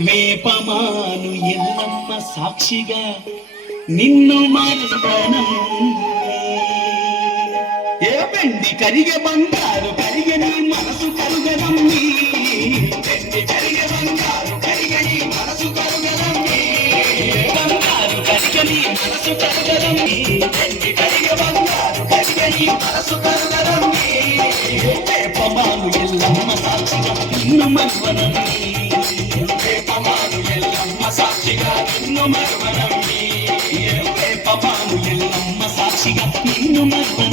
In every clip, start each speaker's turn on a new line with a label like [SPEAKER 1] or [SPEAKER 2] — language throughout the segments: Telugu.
[SPEAKER 1] వేపమాను ఎల్లమ్మ సాక్షిగా నిన్ను మరువనం ఏ పెండి కరిగే బంగారు కరిగే నీ మనసు కరుగనమ్మి. పెండి కరిగే బంగారు కరిగే నీ మనసు కరుగనమ్మి. బంగారు కరిగే నీ మనసు కరుగనమ్మి. పెండి కరిగే బంగారు కరిగే నీ మనసు కరుగనమ్మి. వేపమాను ఎల్లమ్మ సాక్షిగా నిన్ను మరువనమ్మి. వేపమాను ఎల్లమ్మ సాక్షిగా నిన్ను మరువనమ్మి. వేపమాను ఎల్లమ్మ సాక్షిగా నిన్ను మరువనమ్మి.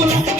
[SPEAKER 1] Thank you.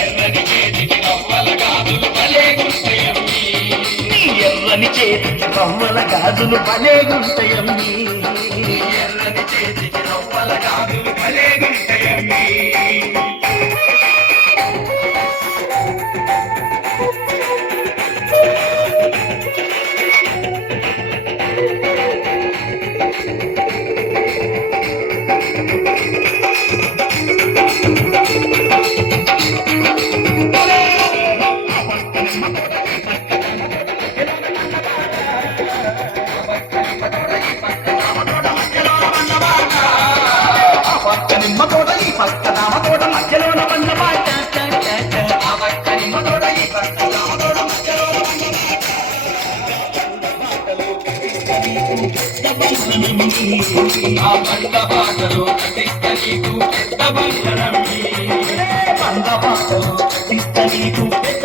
[SPEAKER 1] ఎర్రని చేతికి రవ్వల గాజులు భలేగుంటాయమ్మి ఎర్రని చేతికి రవ్వల గాజులు భలేగుంటాయమ్మి పక్క ఆ బండ పాటలు కటిస్త నీకు పెద్ద బండనమ్మి బండ పాటలు కటిస్త నీకు పెద్ద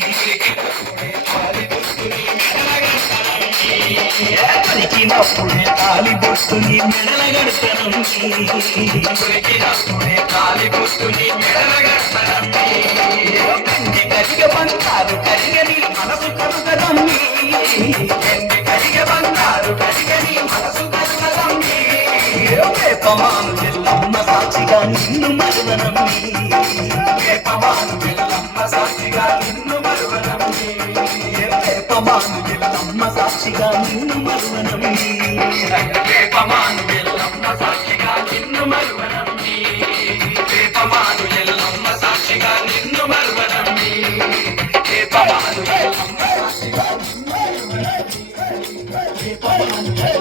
[SPEAKER 1] దొరికినప్పుడే కాలి బొట్టుని మెడలగడతాను దొరికినప్పుడే తాలి బొట్టుని కరిగ బంగారు కరిగని మనసు కరుగదమ్మి కరిగ కరిగని మనసు కరుగదమ్మి వేపమాను ఎల్లమ్మ సాక్షిగా నిన్ను వేపమాను ఎల్లమ్మ సాక్షిగా సాక్షిగా నిన్ను మరువనమ్మి వేపమాను ఎల్లమ్మ సాక్షిగా నిన్ను మరువనమ్మి వేపమాను ఎల్లమ్మ సాక్షిగా నిన్ను మరువనమ్మి వేపమాను ఎల్లమ్మ సాక్షిగా నిన్ను మరువనమ్మి వేపమాను